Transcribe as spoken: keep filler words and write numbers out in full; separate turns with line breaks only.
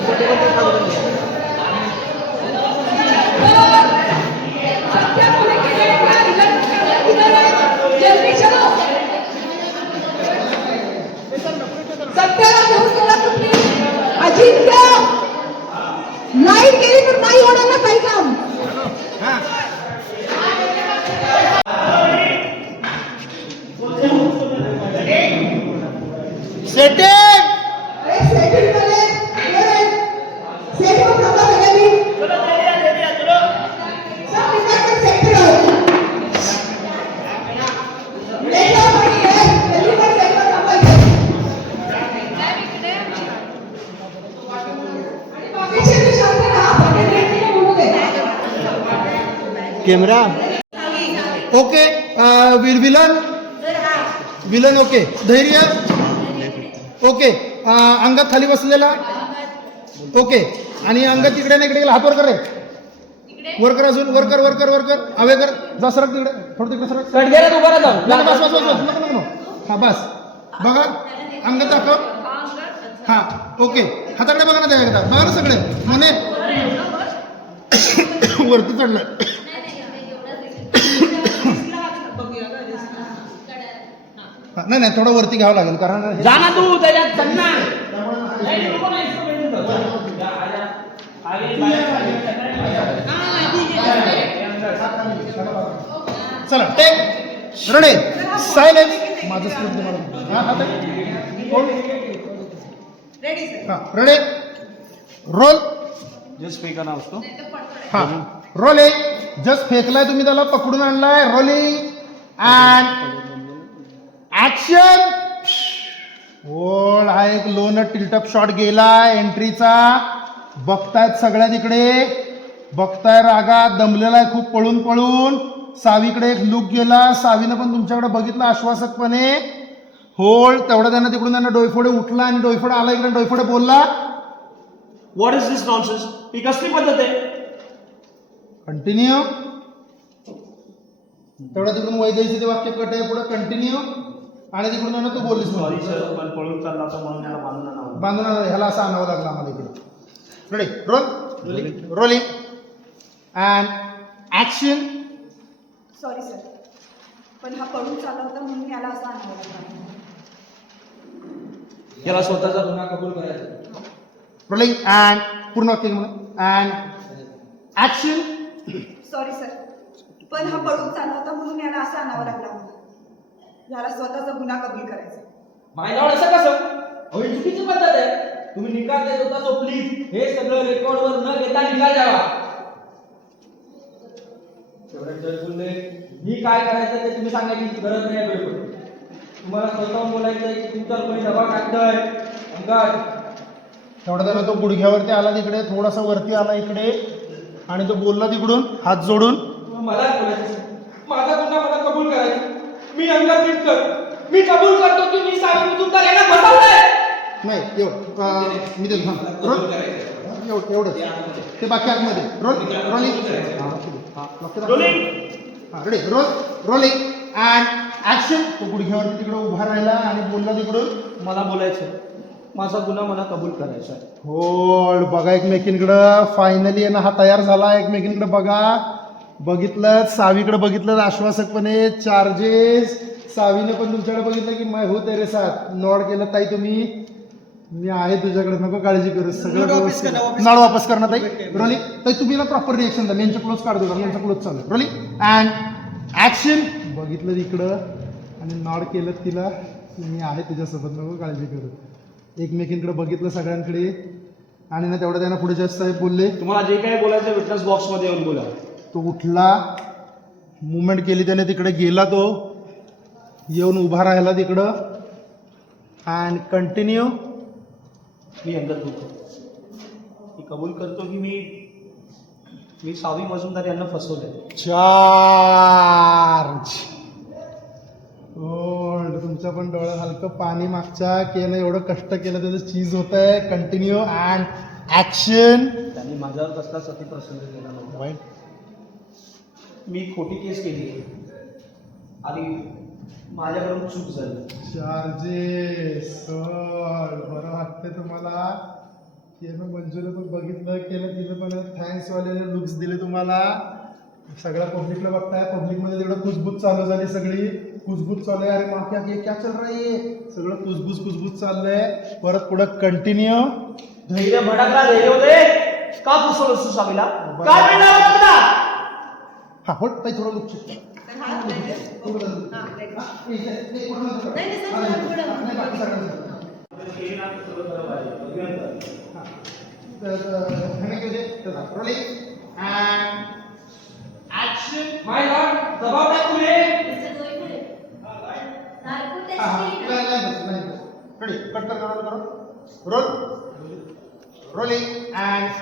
अजिंक्य light गेली तर नाही होणार ना काही काम.
सेटिंग
सेटिंग करे सेट हो थांबा सगळ्यांनी. सब मिळून सेट करा. लेला पाणी आहे जल्दी कर सेट कर थांबा. आणि बाकीचे ते शांत राहा. बाकी ट्रेनिंग होऊ दे.
Camera okay. Villain villain okay. Dhairya okay. अंगात खाली बसलेला ओके. आणि अंगात तिकडे ना इकडे गेला. हात वर कर रे. वर कर अजून वर कर वर कर वर कर. हवे कर. जा सरक तिकडे थोडं तिकडे सरक. बस बस बस बस नको नको. हा बस बघा अंगात दाखव. हा ओके. हाताकडे बघा ना त्या एकदा बघा ना सगळे म्हणे वरती चढलं. नाही नाही थोडं वरती घ्यावं लागेल कारण
जा ना तू त्याच्यात चल ना.
चला टेक रडे सायलेन्स. माझं स्क्रिप्ट तुम्हाला हा हात
रेडी सर.
हा रडे रोल.
जस्ट फेका ना उसको.
हा रोल आहे. जस्ट फेकलाय तुम्ही त्याला पकडून आणलाय. Rolling and action. ओळ हा एक लोन टिल्टअप शॉट गेला एंट्रीचा. बघतायत सगळ्या तिकडे बघताय. रागात दमलेला आहे खूप पळून पळून. सावीकडे एक लुक गेला. सावीनं पण तुमच्याकडे बघितलं आश्वासकपणे. होल्ड तेवढा त्यांना तिकडून त्यांना डोयफोडे उठला आणि डोयफोडे आला इकडे. डोयफोडे बोलला
व्हॉट इज दिस नॉनसेन्स. ही कसली पद्धत आहे.
कंटिन्यू. तेवढा तिकडून वैद्यची ते वाक्य कट आहे पुढे कंटिन्यू. आणि तिकडून त्यांना तू बोललीस
सॉरी सर पण पळून चालला होता म्हणून याला बांधून आणावं.
बांधून ह्याला असं आणावं लागलं आम्हाला इकडे. Ready roll rolling and action.
Sorry sir पण हा पळून चालला होता म्हणून याला असं आणावं लागलं.
याला स्वतःचा गुन्हा कबूल करायचा.
रोलिंग अँड पूर्ण वाक्य म्हणून अँड ऍक्शन.
सॉरी सर पण हा पळून चालला होता म्हणून याला असं आणावं लागलं. याला स्वतःचा गुन्हा कबूल करायचा.
माय लॉर्ड असं कसं. अहो ही चुकीची पद्धत आहे. तुम्ही निकाल देत होता सो प्लीज हे सगळं रेकॉर्डवर न घेता निकाल द्यावा. तेवढे जज बोलले मी काय करायचं ते तुम्ही सांगायची गरज नाही आहे. तुम्हाला स्वतःहून बोलायचं आहे की तुमच्यावर कोणी दबाव टाकतोय. अंगात
तेवढा त्याला तो गुडघ्यावरती आला तिकडे. थोडासा वरती आला इकडे आणि तो बोलला तिकडून हात जोडून
मला बोलायचं माझा गुन्हा मला कबूल करायचा. मी अंगात नीट कर. मी कबूल करतो की मी सावी तुमचा यांना फसवलंय.
नाही एवढं मी ते थांब रोल एवढं एवढं ते बाकी आतमध्ये रोल रोलिंग
रोलिंग
हां ready roll rolling and action. तो गुडघ्यावरती तिकडे उभा राहिला आणि बोलला तिकडून
मला बोलायचं माझा गुन्हा मला कबूल करायचा आहे.
हो बघा एकमेकींकडं. फायनली आहे ना हा तयार झाला. एकमेकींकडे बघा. बघितलं सावीकडे बघितलं आश्वासकपणे. चार्जेस सावीने पण तुमच्याकडे बघितलं की मैं हो तेरे साथ. नॉड केलं ताई तुम्ही. मी आहे तुझ्याकडे नको काळजी करू. सगळं नाड वापस करणार ताई. रोलिंग ताई तुम्ही ना प्रॉपर रिएक्शन द्या. मेनच्या क्लोज काढतो का मेनचा क्लोज चालू. Rolling and action. बघितलं तिकडं आणि नॉड केलं तिला की मी आहे तुझ्यासोबत नको काळजी करू. एकमेकींकडे बघितलं सगळ्यांकडे आणि ना तेवढं त्यांना पुढे जज साहेब बोलले
तुम्हाला जे काही बोलायचं विटनेस बॉक्स मध्ये येऊन बोला.
तो उठला. मुवमेंट केली त्याने. तिकडे गेला. तो येऊन उभा राहिला तिकडं अँड कंटिन्यू.
मी अंदर होतो. मी कबूल करतो की मी मी सावी मजुमदार यांना फसवले.
चार्ज. ओल्ड तुमच्या पण डोळ्यात हलकं पाणी मागच्या की ना एवढं कष्ट केलं त्याचं चीज होत आहे. Continue and action.
त्यांनी माझ्यावर कसला सती प्रसंग केला नव्हता.
वाईट
मी खोटी केस केली आणि माझ्याकडून चूक झाली.
चार्जेस बरं वाटते तुम्हाला केलं मंजूला पण बघितलं केलं तिनं पण थँक्स वाल्याने लुक्स दिले तुम्हाला. सगळ्या पब्लिकला बघताय, पब्लिक मध्ये तेवढं कुजबूज चालू झाली सगळी कुजबूज चालू आहे. अरे माक्या ये क्या चल रहा है, सगळं कुजबूज कुजबूज चाललंय. परत पुढं कंटिन्यू.
धैर्य भडकला धैर्य होते का फसवलं सुसामीला काय मिळणार होतं तुला?
हा होल्ड ताई थोडं लुक
तर हा ladies. हा, ladies. नाही, नाही, सर, सर, पुढं.
माय गॉड, दबाव टाक तुम्ही.
Role rolling and